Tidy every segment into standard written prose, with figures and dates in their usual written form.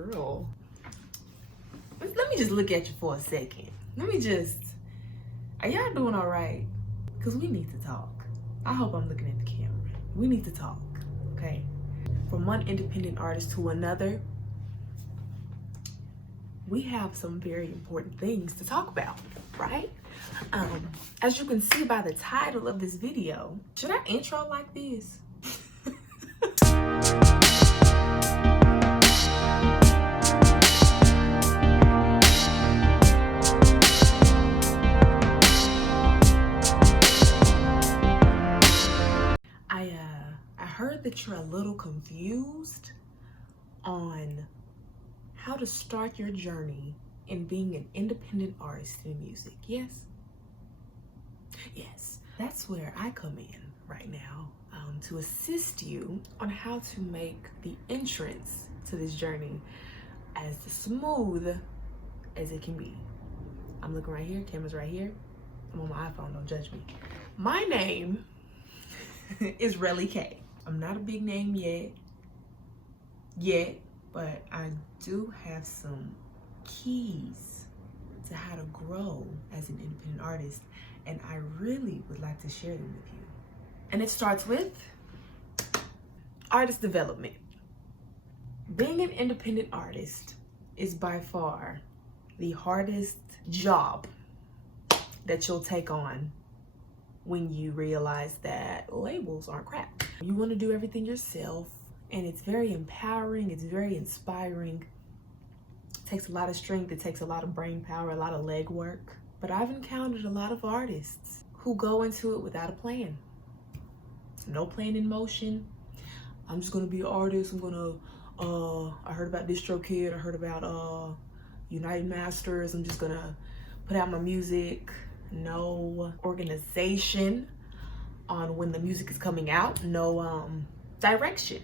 Girl, let me just look at you for a second. Are y'all doing all right? Because we need to talk. I hope I'm looking at the camera. We need to talk, okay? From one independent artist to another, we have some very important things to talk about, right? As you can see by the title of this video, should I intro like this? I heard that you're a little confused on how to start your journey in being an independent artist in music. Yes, that's where I come in right now, to assist you on how to make the entrance to this journey as smooth as it can be. I'm looking right here, camera's right here. I'm on my iPhone, don't judge me. My name is Relly K. I'm not a big name yet, but I do have some keys to how to grow as an independent artist, and I really would like to share them with you. And it starts with artist development. Being an independent artist is by far the hardest job that you'll take on when you realize that labels aren't crap. You want to do everything yourself, and it's very empowering, it's very inspiring. It takes a lot of strength, it takes a lot of brain power, a lot of leg work. But I've encountered a lot of artists who go into it without a plan. No plan in motion. I'm just gonna be an artist, I heard about DistroKid, I heard about United Masters, I'm just gonna put out my music. No organization on when the music is coming out, no direction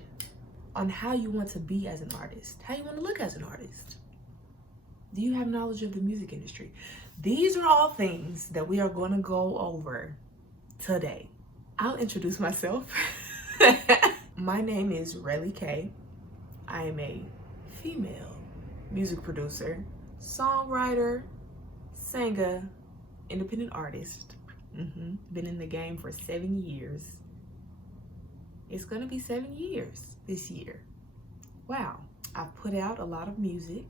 on how you want to be as an artist, how you want to look as an artist. Do you have knowledge of the music industry? These are all things that we are going to go over today. I'll introduce myself. My name is Relly K. I am a female music producer, songwriter, singer, independent artist. Been in the game for 7 years. It's gonna be 7 years this year. Wow. I've put out a lot of music.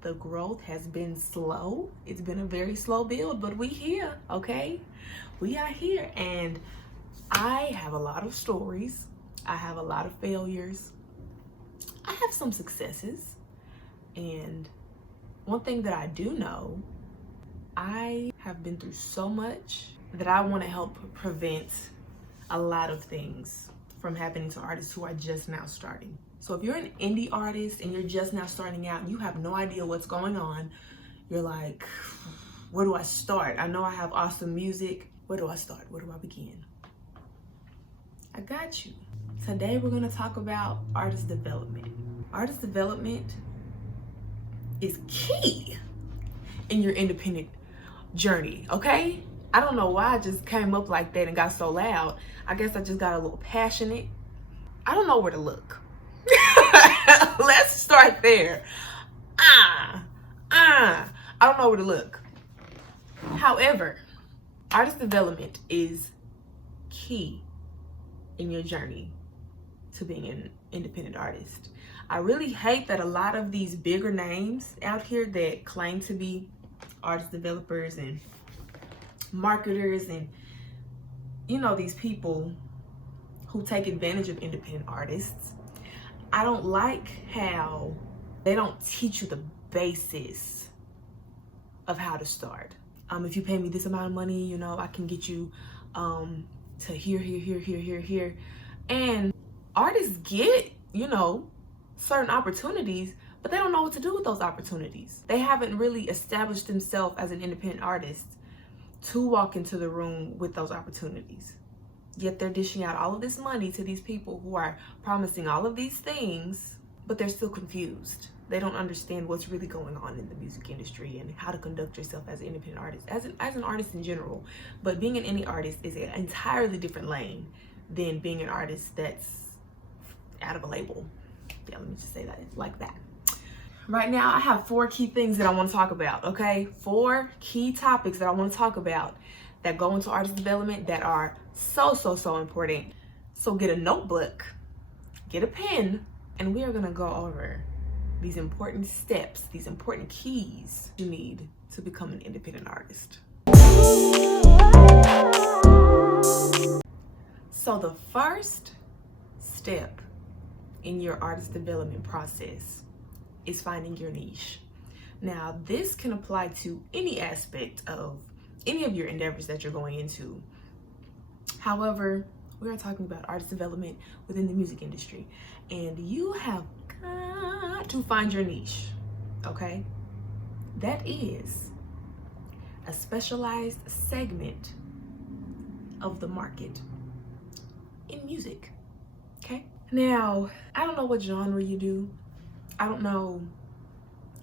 The growth has been slow. It's been a very slow build, but we here, okay? We are here, and I have a lot of stories. I have a lot of failures. I have some successes. And one thing that I do know, I have been through so much that I want to help prevent a lot of things from happening to artists who are just now starting. So if you're an indie artist and you're just now starting out and you have no idea what's going on, you're like, where do I start? I know I have awesome music. Where do I start? Where do I begin? I got you. Today we're going to talk about artist development. Artist development is key in your independent journey, okay? I don't know why I just came up like that and got so loud. I guess I just got a little passionate. I don't know where to look. Let's start there. I don't know where to look. However, artist development is key in your journey to being an independent artist. I really hate that a lot of these bigger names out here that claim to be artist developers and marketers and, you know, these people who take advantage of independent artists. I don't like how they don't teach you the basis of how to start. If you pay me this amount of money, you know, I can get you to here. And artists get, you know, certain opportunities, but they don't know what to do with those opportunities. They haven't really established themselves as an independent artist to walk into the room with those opportunities. Yet they're dishing out all of this money to these people who are promising all of these things, but they're still confused. They don't understand what's really going on in the music industry and how to conduct yourself as an independent artist, as an artist in general. But being an indie artist is an entirely different lane than being an artist that's out of a label. Yeah, let me just say that like that. right now I have 4 key things that I want to talk about, okay? 4 key topics that I want to talk about that go into artist development that are so important. So get a notebook, get a pen, and we are going to go over these important steps, these important keys you need to become an independent artist. So the first step in your artist development process is finding your niche. Now, this can apply to any aspect of any of your endeavors that you're going into. However, we are talking about artist development within the music industry, and you have got to find your niche, okay? That is a specialized segment of the market in music, okay? Now, I don't know what genre you do. I don't know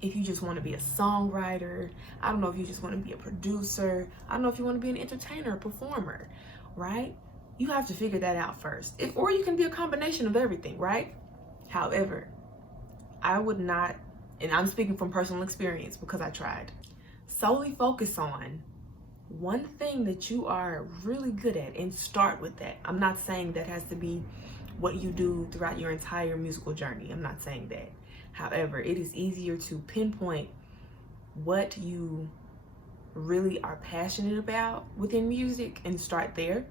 if you just want to be a songwriter. I don't know if you just want to be a producer. I don't know if you want to be an entertainer, a performer, right? You have to figure that out first. Or you can be a combination of everything, right? However, I would not, and I'm speaking from personal experience because I tried, solely focus on one thing that you are really good at and start with that. I'm not saying that has to be what you do throughout your entire musical journey. I'm not saying that. However, it is easier to pinpoint what you really are passionate about within music and start there.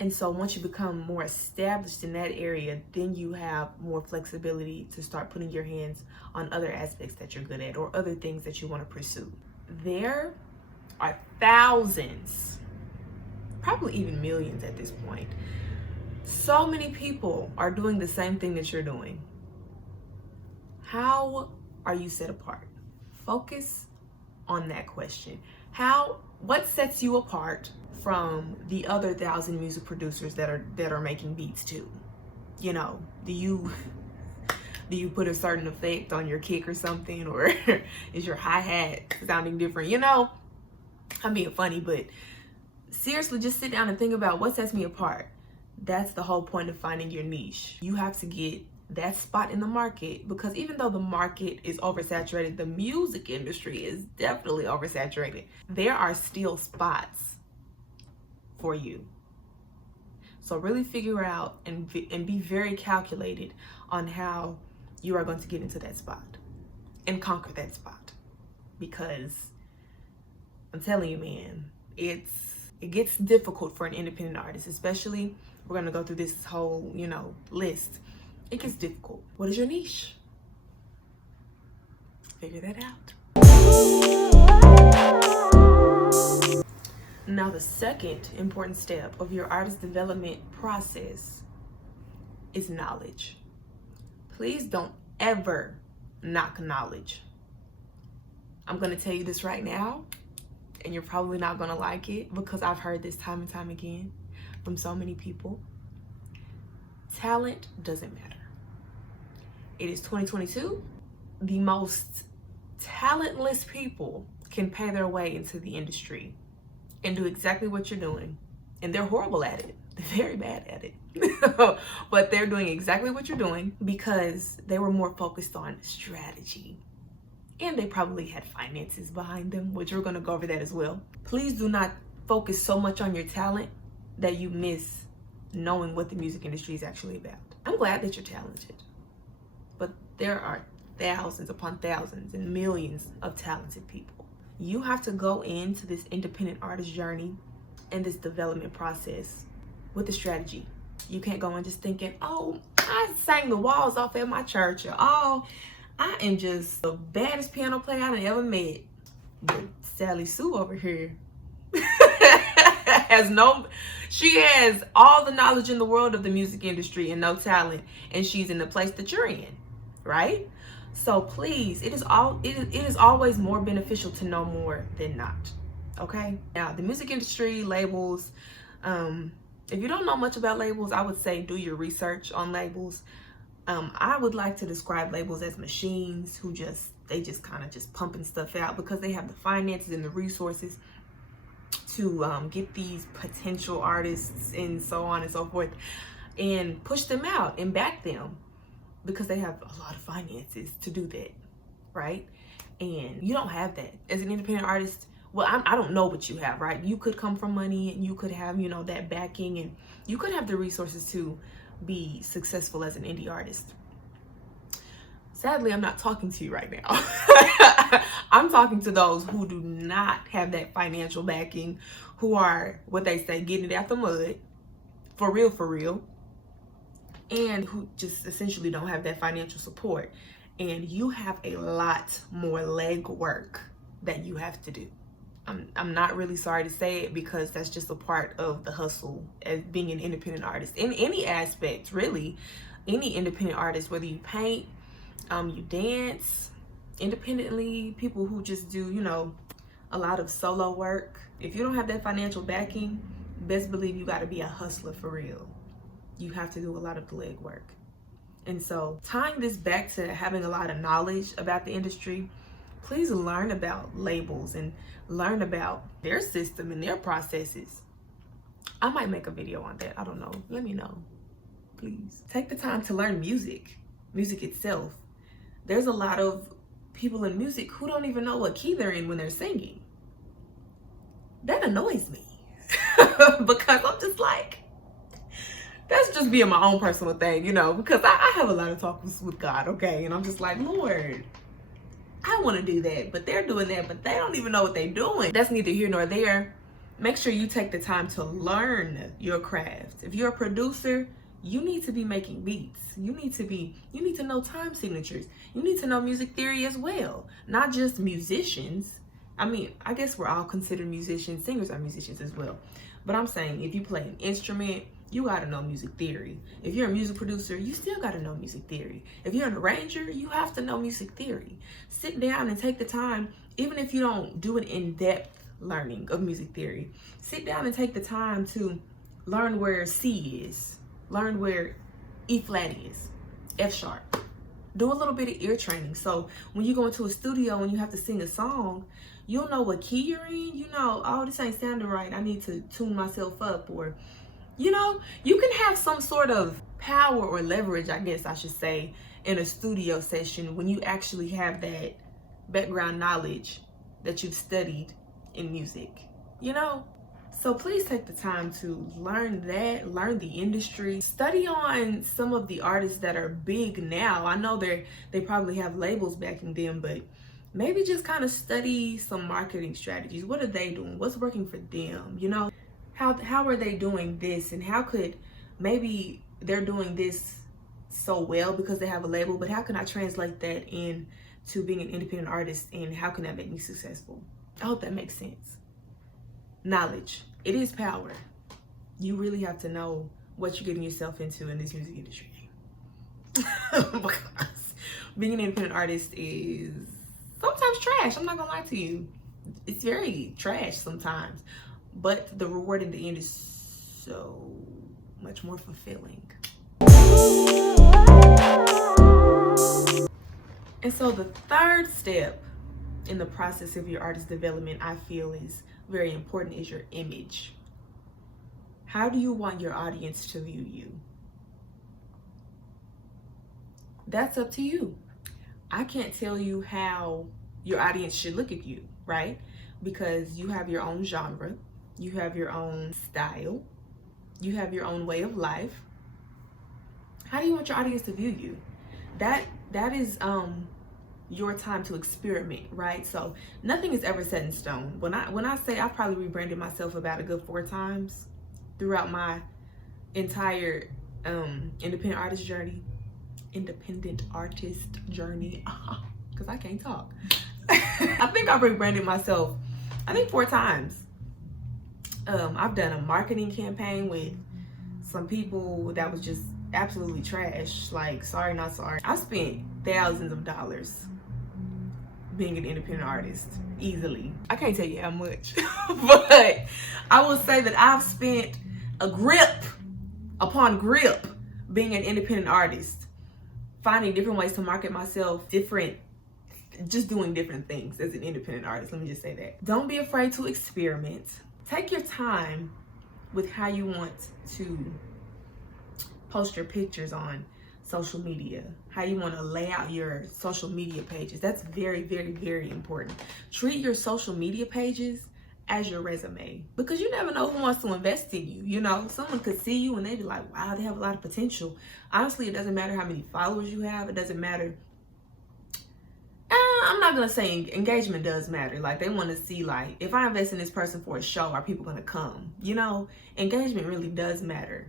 And so once you become more established in that area, then you have more flexibility to start putting your hands on other aspects that you're good at or other things that you want to pursue. There are thousands, probably even millions at this point. So many people are doing the same thing that you're doing. How are you set apart? Focus on that question. What sets you apart from the other 1,000 music producers that are making beats too? You know, do you put a certain effect on your kick or something, or is your hi-hat sounding different? You know, I'm being funny, but seriously, just sit down and think about what sets me apart. That's the whole point of finding your niche. You have to get that spot in the market, because even though the market is oversaturated, the music industry is definitely oversaturated. There are still spots for you. So really figure out and be very calculated on how you are going to get into that spot and conquer that spot. Because I'm telling you, man, it gets difficult for an independent artist, especially, we're going to go through this whole, list. It gets difficult. What is your niche? Figure that out. Now, the second important step of your artist development process is knowledge. Please don't ever knock knowledge. I'm going to tell you this right now, and you're probably not going to like it because I've heard this time and time again from so many people. Talent doesn't matter. It is 2022. The most talentless people can pay their way into the industry and do exactly what you're doing. And they're horrible at it. They're very bad at it. But they're doing exactly what you're doing because they were more focused on strategy. And they probably had finances behind them, which we're going to go over that as well. Please do not focus so much on your talent that you miss knowing what the music industry is actually about. I'm glad that you're talented, but there are thousands upon thousands and millions of talented people. You have to go into this independent artist journey and this development process with a strategy. You can't go in just thinking, oh, I sang the walls off at my church, or oh, I am just the baddest piano player I've ever met. But Sally Sue over here she has all the knowledge in the world of the music industry and no talent, and she's in the place that you're in, right? So please, it is always more beneficial to know more than not. Okay? Now, the music industry, labels, if you don't know much about labels, I would say do your research on labels. I would like to describe labels as machines who just kind of pumping stuff out because they have the finances and the resources to get these potential artists and so on and so forth and push them out and back them. because they have a lot of finances to do that, right? And you don't have that as an independent artist. Well, I don't know what you have, right? You could come from money, and you could have, you know, that backing, and you could have the resources to be successful as an indie artist. Sadly, I'm not talking to you right now. I'm talking to those who do not have that financial backing, who are, what they say, getting it out the mud, for real, and who just essentially don't have that financial support. And you have a lot more legwork that you have to do. I'm not really sorry to say it, because that's just a part of the hustle as being an independent artist in any aspect, really. Any independent artist, whether you paint, you dance independently, people who just do, you know, a lot of solo work. If you don't have that financial backing, best believe you got to be a hustler for real. You have to do a lot of the legwork. And so tying this back to having a lot of knowledge about the industry, please learn about labels and learn about their system and their processes. I might make a video on that. I don't know. Let me know, please. Take the time to learn music itself. There's a lot of people in music who don't even know what key they're in when they're singing. That annoys me because I'm just like, that's just being my own personal thing, you know, because I have a lot of talks with God, okay? And I'm just like, Lord, I want to do that, but they're doing that, but they don't even know what they're doing. That's neither here nor there. Make sure you take the time to learn your craft. If you're a producer, you need to be making beats. You need to know time signatures. You need to know music theory as well, not just musicians. I mean, I guess we're all considered musicians. Singers are musicians as well. But I'm saying, if you play an instrument, you gotta know music theory. If you're a music producer, you still gotta know music theory. If you're an arranger, you have to know music theory. Sit down and take the time, even if you don't do an in-depth learning of music theory, sit down and take the time to learn where C is, learn where E flat is, F sharp. Do a little bit of ear training. So when you go into a studio and you have to sing a song, you'll know what key you're in. You know, oh, this ain't sounding right. I need to tune myself up. Or, you know, you can have some sort of power or leverage, I guess I should say, in a studio session when you actually have that background knowledge that you've studied in music, you know? So please take the time to learn that, learn the industry, study on some of the artists that are big now. I know they probably have labels backing them, but maybe just kind of study some marketing strategies. What are they doing? What's working for them? You know, how are they doing this? And how could, maybe they're doing this so well because they have a label, but how can I translate that into being an independent artist, and how can that make me successful? I hope that makes sense. Knowledge. It is power. You really have to know what you're getting yourself into in this music industry. Because being an independent artist is sometimes trash. I'm not gonna lie to you. It's very trash sometimes. But the reward in the end is so much more fulfilling. And so the third step in the process of your artist development, I feel, is very important, is your image. How do you want your audience to view you? That's up to you. I can't tell you how your audience should look at you, right? Because you have your own genre, you have your own style, you have your own way of life. How do you want your audience to view you? That is your time to experiment, right? So nothing is ever set in stone. When I say, I've probably rebranded myself about a good 4 times throughout my entire independent artist journey, because I can't talk. I think I've rebranded myself, 4 times. I've done a marketing campaign with some people that was just absolutely trash. Like, sorry, not sorry. I spent thousands of dollars being an independent artist, easily. I can't tell you how much, but I will say that I've spent a grip upon grip being an independent artist, finding different ways to market myself, just doing different things as an independent artist. Let me just say that. Don't be afraid to experiment. Take your time with how you want to post your pictures on social media, how you want to lay out your social media pages. That's very, very, very important. Treat your social media pages as your resume, because you never know who wants to invest in you. You know, someone could see you and they'd be like, wow, they have a lot of potential. Honestly, it doesn't matter how many followers you have. It doesn't matter. I'm not gonna say engagement does matter. Like, they want to see, like, if I invest in this person for a show, are people gonna come? You know, engagement really does matter.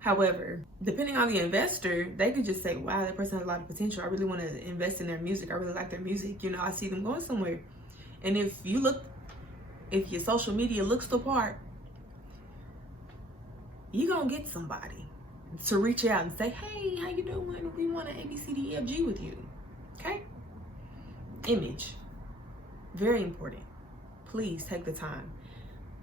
However, depending on the investor, they could just say, wow, that person has a lot of potential. I really want to invest in their music. I really like their music. You know, I see them going somewhere. And if your social media looks the part, you're gonna get somebody to reach out and say, hey, how you doing? We want an ABCDEFG with you. Okay? Image. Very important. Please take the time.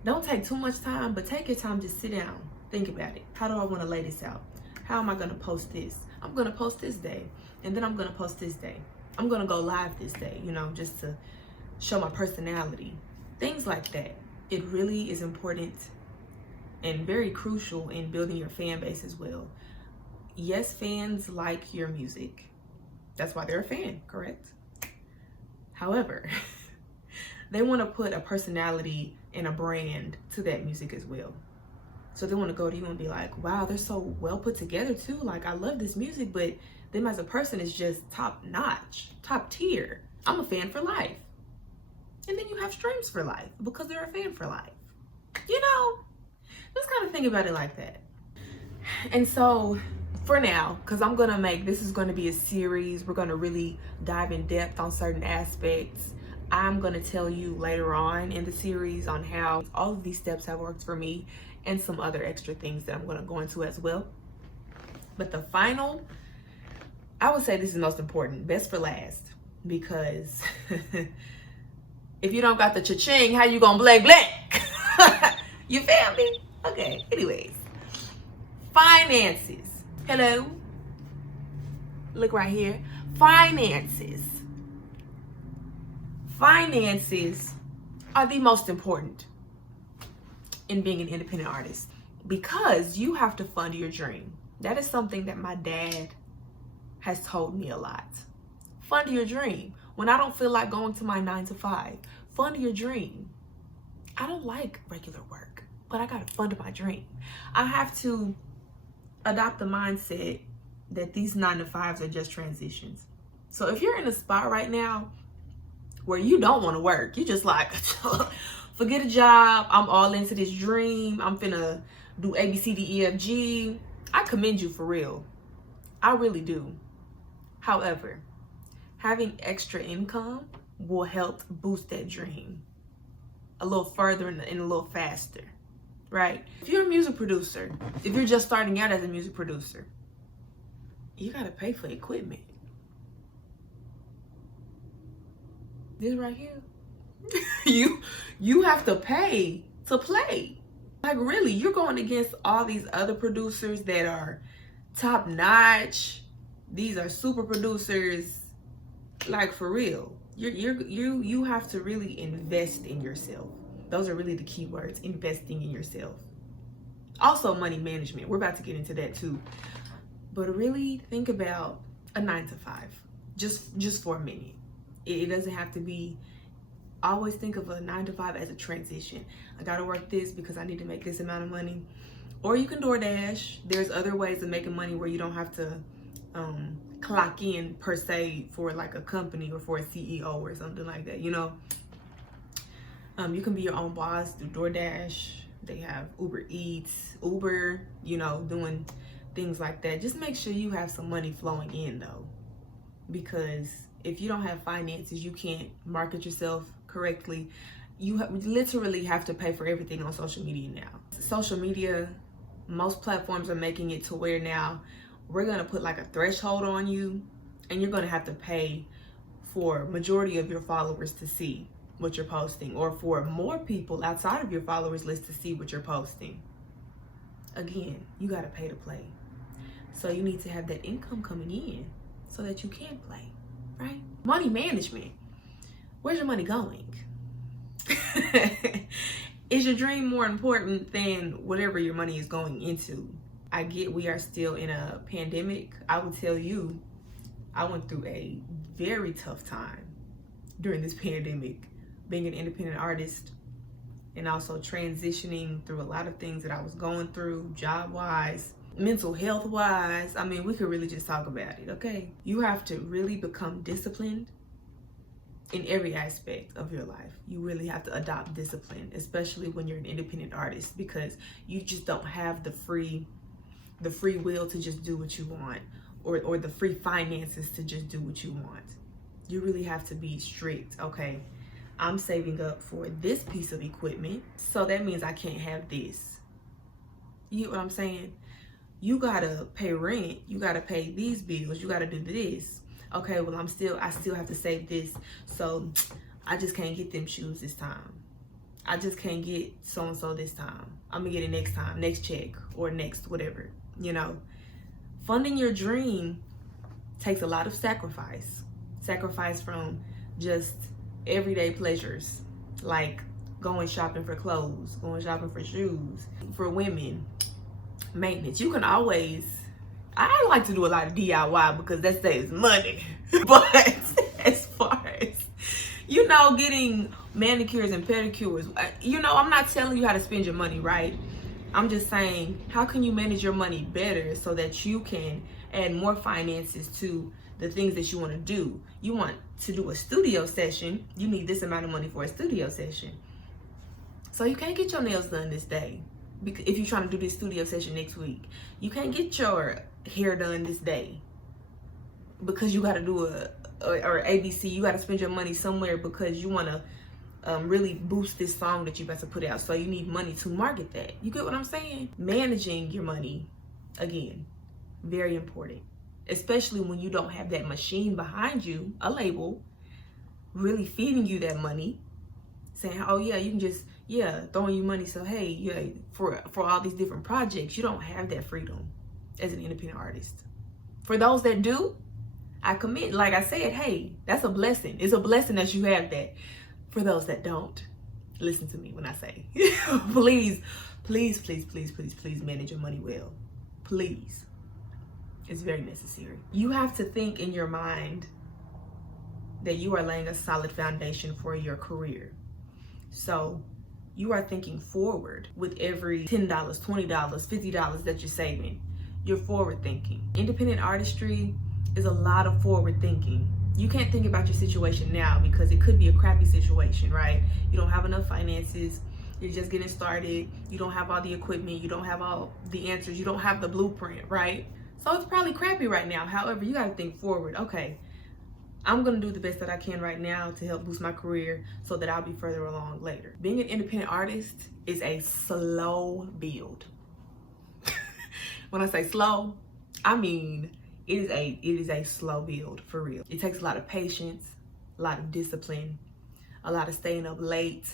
Don't take too much time, but take your time. Just sit down. Think about it. How do I want to lay this out? How am I going to post this? I'm going to post this day. And then I'm going to post this day. I'm going to go live this day, you know, just to show my personality. Things like that. It really is important and very crucial in building your fan base as well. Yes, fans like your music. That's why they're a fan, correct? However, they want to put a personality and a brand to that music as well. So they want to go to you and be like, wow, they're so well put together too. Like, I love this music, but them as a person is just top notch, top tier. I'm a fan for life. And then you have streams for life because they're a fan for life. You know, just kind of think about it like that. And so for now, because I'm going to this is going to be a series. We're going to really dive in depth on certain aspects. I'm going to tell you later on in the series on how all of these steps have worked for me and some other extra things that I'm going to go into as well. But the final, I would say this is the most important, best for last, because if you don't got the cha-ching, how you going to blank blank? You feel me? Okay, anyways. Finances. Hello? Look right here. Finances. Finances are the most important in being an independent artist, because you have to fund your dream. That is something that my dad has told me a lot. Fund your dream. When I don't feel like going to my 9-to-5, fund your dream. I don't like regular work, but I gotta fund my dream. I have to adopt the mindset that these 9-to-5s are just transitions. So if you're in a spot right now where you don't want to work, you just like, forget a job, I'm all into this dream, I'm finna do ABCDEFG, I commend you for real. I really do. However, having extra income will help boost that dream a little further and a little faster, right? If you're a music producer, if you're just starting out as a music producer, you gotta pay for equipment. This right here, you have to pay to play. Like, really, you're going against all these other producers that are top notch. These are super producers. Like, for real, you have to really invest in yourself. Those are really the key words: investing in yourself. Also, money management. We're about to get into that too. But really think about a 9-to-5, just for a minute. It doesn't have to be. Always think of a 9-to-5 as a transition. I gotta work this because I need to make this amount of money. Or you can DoorDash. There's other ways of making money where you don't have to clock in per se for like a company or for a CEO or something like that, you know. You can be your own boss, do DoorDash. They have Uber Eats, Uber, you know, doing things like that. Just make sure you have some money flowing in though, because if you don't have finances, you can't market yourself correctly. You literally have to pay for everything on social media now. Social media, most platforms are making it to where now we're gonna put like a threshold on you, and you're gonna have to pay for majority of your followers to see what you're posting, or for more people outside of your followers list to see what you're posting. Again, you gotta pay to play. So you need to have that income coming in so that you can play, right? Money management. Where's your money going? Is your dream more important than whatever your money is going into? I get we are still in a pandemic. I will tell you, I went through a very tough time during this pandemic, being an independent artist and also transitioning through a lot of things that I was going through, job-wise, mental health-wise. I mean, we could really just talk about it, okay? You have to really become disciplined in every aspect of your life. You really have to adopt discipline, especially when you're an independent artist, because you just don't have the free will to just do what you want, or the free finances to just do what you want. You really have to be strict. Okay, I'm saving up for this piece of equipment, so that means I can't have this. You get what I'm saying? You gotta pay rent, you gotta pay these bills, you gotta do this. Okay, well I still have to save this, so I just can't get them shoes this time. I just can't get so-and-so this time. I'm gonna get it next time, next check, or next whatever, you know. Funding your dream takes a lot of sacrifice. Sacrifice from just everyday pleasures, like going shopping for clothes, going shopping for shoes. For women, maintenance. You can always, I like to do a lot of DIY because that saves money. But as far as, you know, getting manicures and pedicures, you know, I'm not telling you how to spend your money, right? I'm just saying, how can you manage your money better so that you can add more finances to the things that you want to do? You want to do a studio session, you need this amount of money for a studio session. So you can't get your nails done this day, because if you're trying to do this studio session next week. You can't get your hair done this day because you got to do or ABC. You got to spend your money somewhere because you want to really boost this song that you about to put out. So you need money to market that. You get what I'm saying? Managing your money, again, very important. Especially when you don't have that machine behind you, a label, really feeding you that money, saying, oh yeah, you can just, throwing you money. So hey, yeah, for all these different projects, you don't have that freedom as an independent artist. For those that do, I commend, like I said, hey, that's a blessing. It's a blessing that you have that. For those that don't, listen to me when I say, please, please, please, please, please, please manage your money well. Please. It's very necessary. You have to think in your mind that you are laying a solid foundation for your career. So you are thinking forward with every $10, $20, $50 that you're saving. You're forward thinking. Independent artistry is a lot of forward thinking. You can't think about your situation now because it could be a crappy situation, right? You don't have enough finances. You're just getting started. You don't have all the equipment. You don't have all the answers. You don't have the blueprint, right? So it's probably crappy right now. However, you got to think forward. Okay, I'm going to do the best that I can right now to help boost my career so that I'll be further along later. Being an independent artist is a slow build. When I say slow, I mean it is a slow build, for real. It takes a lot of patience, a lot of discipline, a lot of staying up late,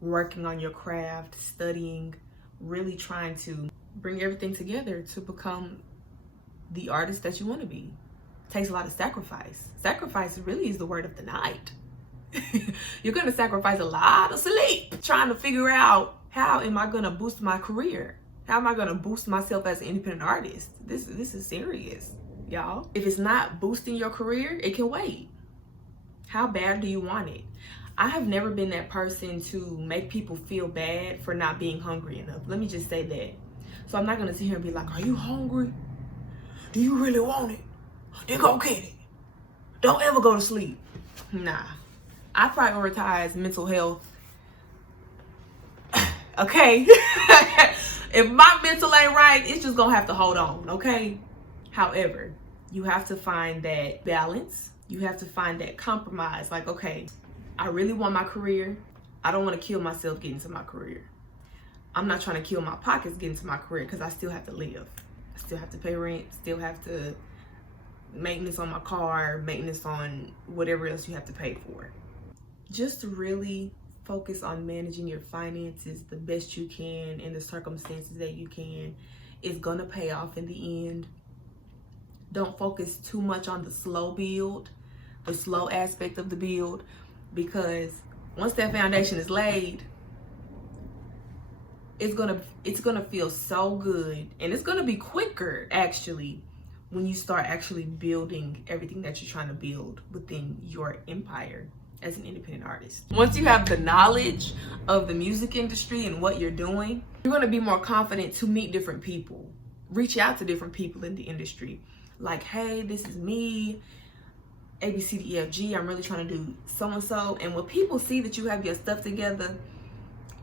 working on your craft, studying, really trying to bring everything together to become the artist that you want to be. It takes a lot of sacrifice. Sacrifice really is the word of the night. You're going to sacrifice a lot of sleep trying to figure out, how am I going to boost my career? How am I going to boost myself as an independent artist? This is serious, y'all. If it's not boosting your career, it can wait. How bad do you want it? I have never been that person to make people feel bad for not being hungry enough. Let me just say that. So I'm not going to sit here and be like, are you hungry? Do you really want it? Then go get it. Don't ever go to sleep. Nah. I prioritize mental health. Okay? If my mental ain't right, it's just gonna have to hold on, okay? However, you have to find that balance. You have to find that compromise. Like, okay, I really want my career. I don't want to kill myself getting to my career. I'm not trying to kill my pockets getting to my career because I still have to live. I still have to pay rent, still have to maintenance on my car, maintenance on whatever else you have to pay for. Just really focus on managing your finances the best you can in the circumstances that you can. It's gonna pay off in the end. Don't focus too much on the slow build, the slow aspect of the build, because once that foundation is laid, it's gonna feel so good, and it's gonna be quicker actually when you start actually building everything that you're trying to build within your empire as an independent artist. Once you have the knowledge of the music industry and what you're doing, you're gonna be more confident to meet different people, reach out to different people in the industry. Like, hey, this is me, ABCDEFG, I'm really trying to do so-and-so. And when people see that you have your stuff together,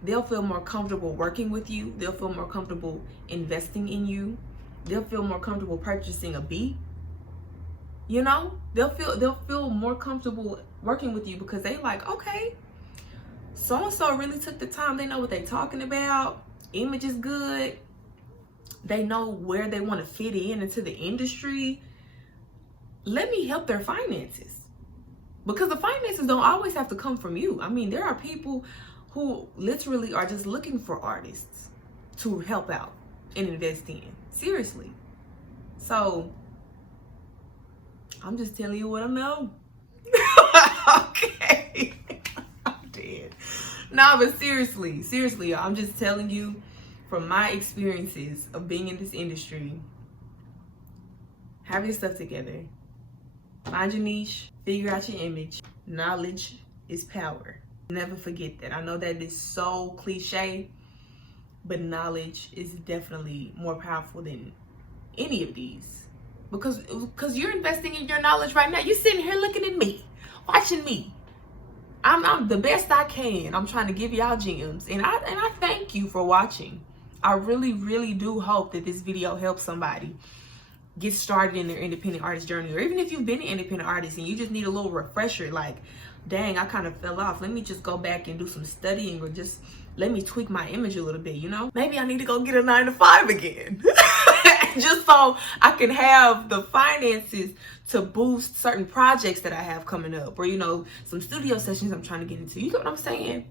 they'll feel more comfortable working with you. They'll feel more comfortable investing in you. They'll feel more comfortable purchasing a beat. You know, they'll feel more comfortable working with you because they like, okay, so-and-so really took the time. They know what they're talking about. Image is good. They know where they want to fit into the industry. Let me help their finances, because the finances don't always have to come from you. I mean, there are people who literally are just looking for artists to help out and invest in. Seriously. So I'm just telling you what I know. Okay. I'm dead. No, but seriously, y'all, I'm just telling you from my experiences of being in this industry. Have your stuff together. Find your niche. Figure out your image. Knowledge is power. Never forget that. I know that is so cliche, but knowledge is definitely more powerful than any of these. Because you're investing in your knowledge right now. You're sitting here looking at me, watching me. I'm the best I can. I'm trying to give y'all gems. And I thank you for watching. I really, really do hope that this video helps somebody get started in their independent artist journey. Or even if you've been an independent artist and you just need a little refresher, like, dang, I kind of fell off. Let me just go back and do some studying, or just let me tweak my image a little bit, you know? Maybe I need to go get a 9-to-5 again. Just so I can have the finances to boost certain projects that I have coming up, or, you know, some studio sessions I'm trying to get into. You get what I'm saying?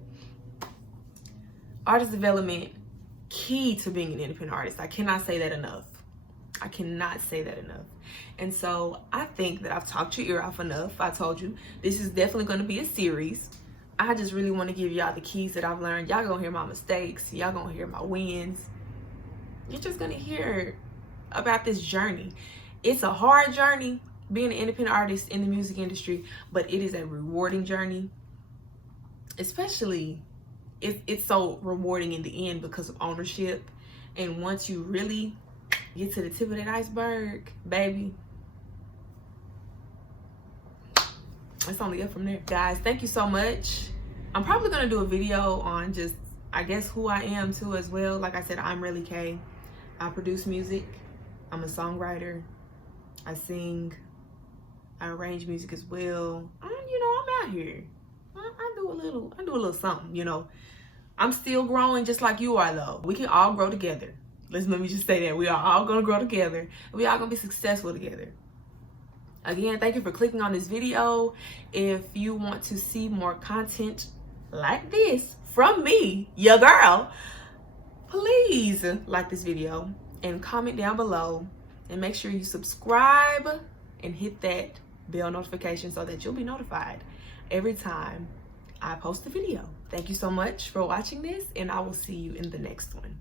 Artist development, key to being an independent artist. I cannot say that enough. I cannot say that enough. And so I think that I've talked your ear off enough. I told you this is definitely going to be a series. I just really want to give y'all the keys that I've learned. Y'all gonna hear my mistakes. Y'all gonna hear my wins. You're just gonna hear about this journey. It's a hard journey being an independent artist in the music industry, but it is a rewarding journey. Especially it's so rewarding in the end because of ownership. And once you really get to the tip of that iceberg, baby, it's only up from there. Guys, thank you so much. I'm probably gonna do a video on just, I guess, who I am too as well. Like I said, I'm Relly K. I produce music. I'm a songwriter. I sing. I arrange music as well. You know, I'm out here. I do a little something, you know. I'm still growing just like you are, though. We can all grow together. Let me just say that. We are all gonna grow together. We are gonna be successful together. Again, thank you for clicking on this video. If you want to see more content like this from me, your girl, please like this video and comment down below, and make sure you subscribe and hit that bell notification so that you'll be notified every time I post a video. Thank you so much for watching this, and I will see you in the next one.